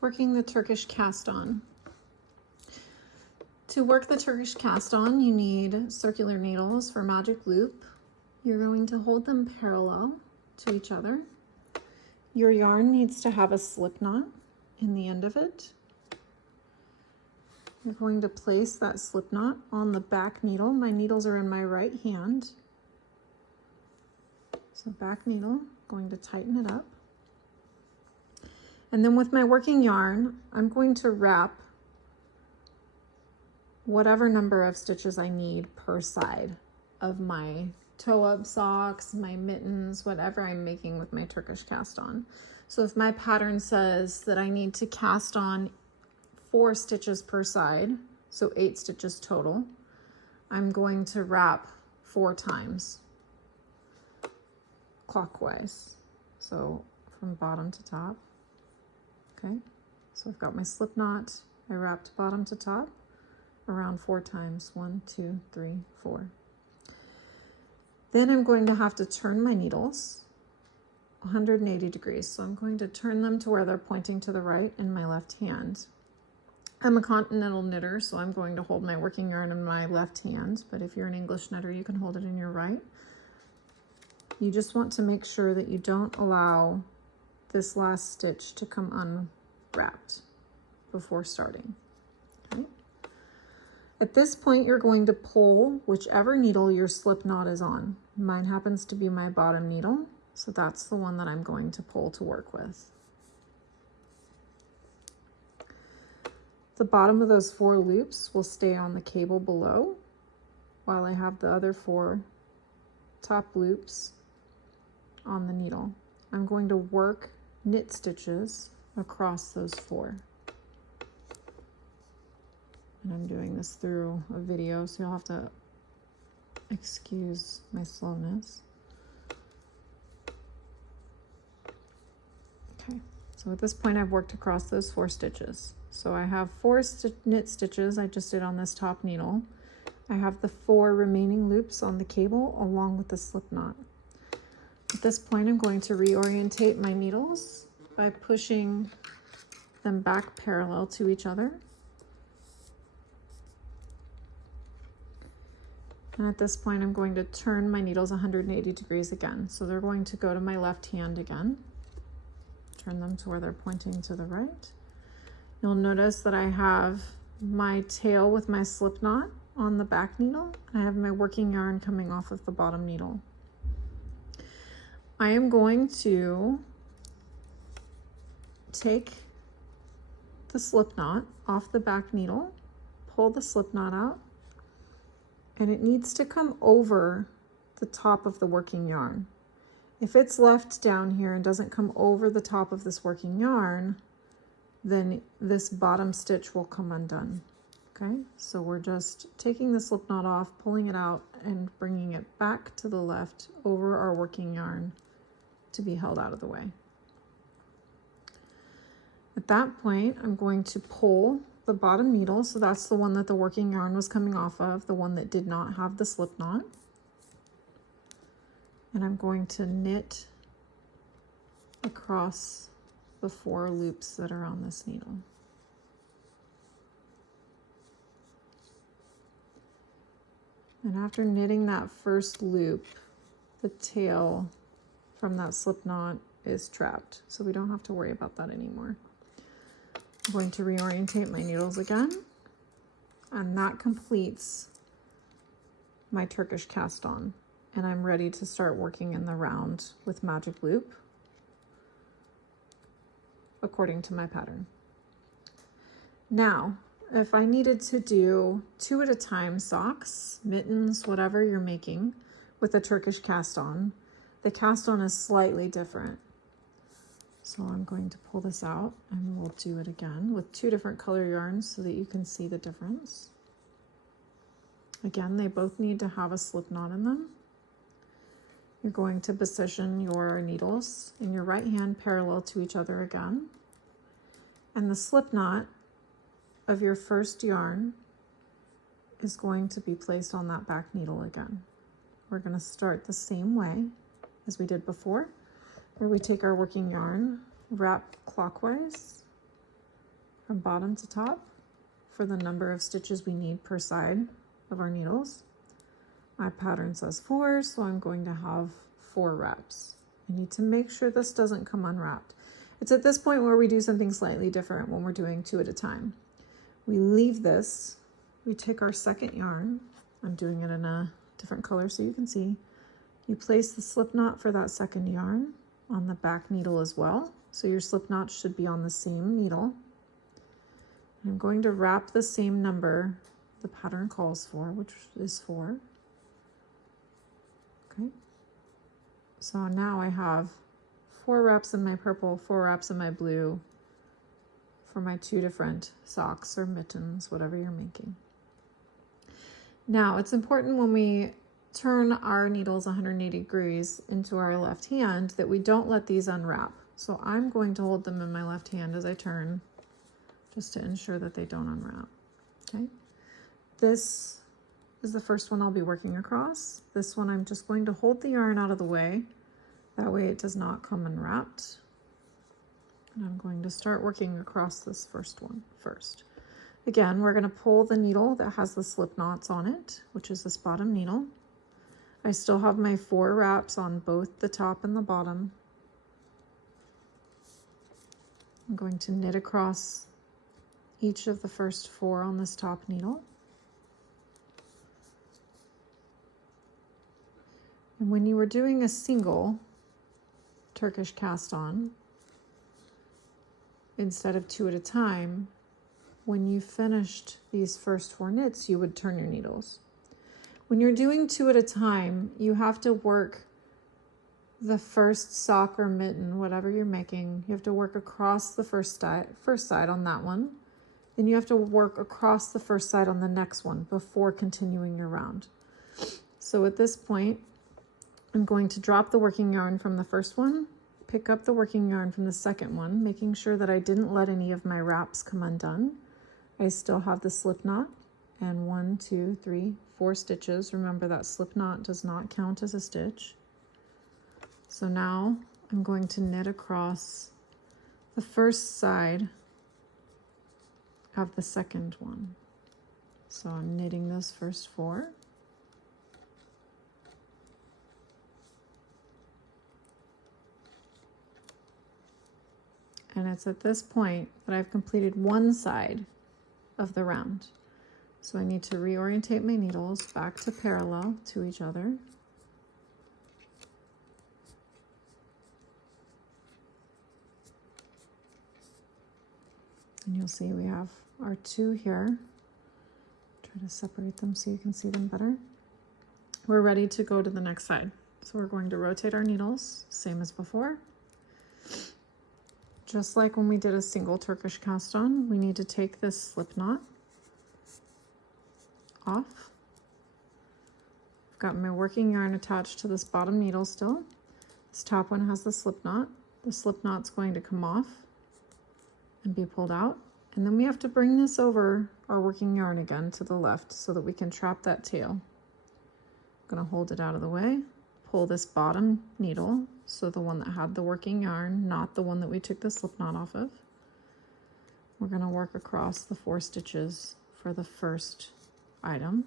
Working the Turkish cast on. To work the Turkish cast on, you need circular needles for magic loop. You're going to hold them parallel to each other. Your yarn needs to have a slip knot in the end of it. You're going to place that slip knot on the back needle. My needles are in my right hand. So back needle, going to tighten it up. And then with my working yarn, I'm going to wrap whatever number of stitches I need per side of my toe-up socks, my mittens, whatever I'm making with my Turkish cast on. So if my pattern says that I need to cast on 4 stitches per side, so 8 stitches total, I'm going to wrap 4 times clockwise. So from bottom to top. Okay, so I've got my slip knot. I wrapped bottom to top around 4 times. 1, 2, 3, 4. Then I'm going to have to turn my needles 180 degrees. So I'm going to turn them to where they're pointing to the right in my left hand. I'm a continental knitter, so I'm going to hold my working yarn in my left hand, but if you're an English knitter, you can hold it in your right. You just want to make sure that you don't allow this last stitch to come unwrapped before starting. Okay. At this point, you're going to pull whichever needle your slip knot is on. Mine happens to be my bottom needle, so that's the one that I'm going to pull to work with. The bottom of those 4 loops will stay on the cable below, while I have the other 4 top loops on the needle. I'm going to work knit stitches across those 4. And I'm doing this through a video, so you'll have to excuse my slowness. Okay, so at this point I've worked across those 4 stitches. So I have 4 knit stitches I just did on this top needle. I have the 4 remaining loops on the cable along with the slip knot. At this point, I'm going to reorientate my needles by pushing them back parallel to each other. And at this point, I'm going to turn my needles 180 degrees again. So they're going to go to my left hand again. Turn them to where they're pointing to the right. You'll notice that I have my tail with my slip knot on the back needle. I have my working yarn coming off of the bottom needle. I am going to take the slip knot off the back needle, pull the slip knot out, and it needs to come over the top of the working yarn. If it's left down here and doesn't come over the top of this working yarn, then this bottom stitch will come undone. Okay, so we're just taking the slip knot off, pulling it out, and bringing it back to the left over our working yarn to be held out of the way. At that point, I'm going to pull the bottom needle, so that's the one that the working yarn was coming off of, the one that did not have the slip knot. And I'm going to knit across the 4 loops that are on this needle. And after knitting that first loop, the tail from that slip knot is trapped, so we don't have to worry about that anymore. I'm going to reorientate my needles again, and that completes my Turkish cast on, and I'm ready to start working in the round with magic loop according to my pattern. Now, if I needed to do 2 at a time socks, mittens, whatever you're making with a Turkish cast on, the cast on is slightly different. So I'm going to pull this out and we'll do it again with 2 different color yarns so that you can see the difference. Again, they both need to have a slip knot in them. You're going to position your needles in your right hand parallel to each other again. And the slip knot of your first yarn is going to be placed on that back needle again. We're going to start the same way as we did before, where we take our working yarn, wrap clockwise, from bottom to top for the number of stitches we need per side of our needles. My pattern says 4, so I'm going to have 4 wraps. I need to make sure this doesn't come unwrapped. It's at this point where we do something slightly different when we're doing 2 at a time. We leave this, we take our second yarn, I'm doing it in a different color so you can see. You place the slip knot for that second yarn on the back needle as well. So your slip knot should be on the same needle. I'm going to wrap the same number the pattern calls for, which is 4. Okay. So now I have 4 wraps in my purple, 4 wraps in my blue for my 2 different socks or mittens, whatever you're making. Now it's important when we turn our needles 180 degrees into our left hand that we don't let these unwrap. So I'm going to hold them in my left hand as I turn just to ensure that they don't unwrap. Okay. This is the first one I'll be working across. This one I'm just going to hold the yarn out of the way. That way it does not come unwrapped. And I'm going to start working across this first one first. Again, we're going to pull the needle that has the slip knots on it, which is this bottom needle. I still have my 4 wraps on both the top and the bottom. I'm going to knit across each of the first 4 on this top needle. And when you were doing a single Turkish cast on, instead of 2 at a time, when you finished these first 4 knits, you would turn your needles. When you're doing 2 at a time, you have to work the first sock or mitten, whatever you're making. You have to work across the first side on that one. Then you have to work across the first side on the next one before continuing your round. So at this point, I'm going to drop the working yarn from the first one, pick up the working yarn from the second one, making sure that I didn't let any of my wraps come undone. I still have the slip knot and 1, 2, 3, 4 stitches. Remember that slip knot does not count as a stitch. So now I'm going to knit across the first side of the second one. So I'm knitting those first 4. And it's at this point that I've completed one side of the round. So I need to reorientate my needles back to parallel to each other. And you'll see we have our 2 here. Try to separate them so you can see them better. We're ready to go to the next side. So we're going to rotate our needles, same as before. Just like when we did a single Turkish cast on, we need to take this slip knot off. I've got my working yarn attached to this bottom needle still. This top one has the slip knot. The slip knot's going to come off and be pulled out. And then we have to bring this over our working yarn again to the left so that we can trap that tail. I'm going to hold it out of the way, pull this bottom needle, so the one that had the working yarn, not the one that we took the slip knot off of. We're going to work across the 4 stitches for the first item.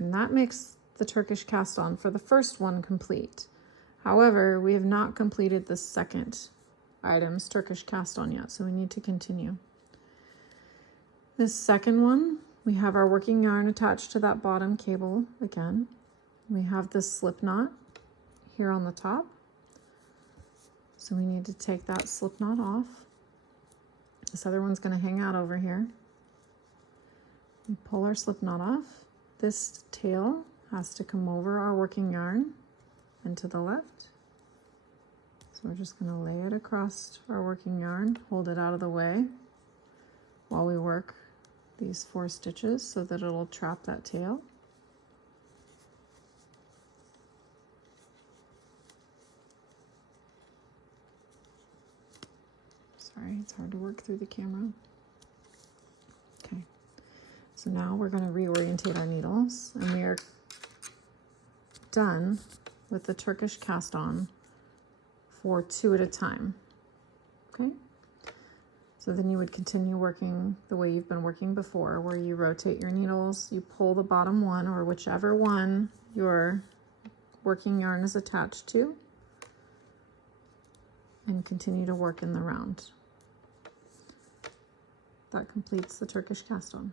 And that makes the Turkish cast on for the first one complete. However, we have not completed the second item's Turkish cast on yet, so we need to continue. This second one, we have our working yarn attached to that bottom cable again. We have this slip knot here on the top. So we need to take that slip knot off. This other one's going to hang out over here. We pull our slip knot off. This tail has to come over our working yarn and to the left. So we're just going to lay it across our working yarn, hold it out of the way while we work these 4 stitches so that it'll trap that tail. Sorry, it's hard to work through the camera. Okay, so now we're going to reorientate our needles, and we are done with the Turkish cast on for 2 at a time. Okay, so then you would continue working the way you've been working before, where you rotate your needles, you pull the bottom one or whichever one your working yarn is attached to, and continue to work in the round. That completes the Turkish cast on.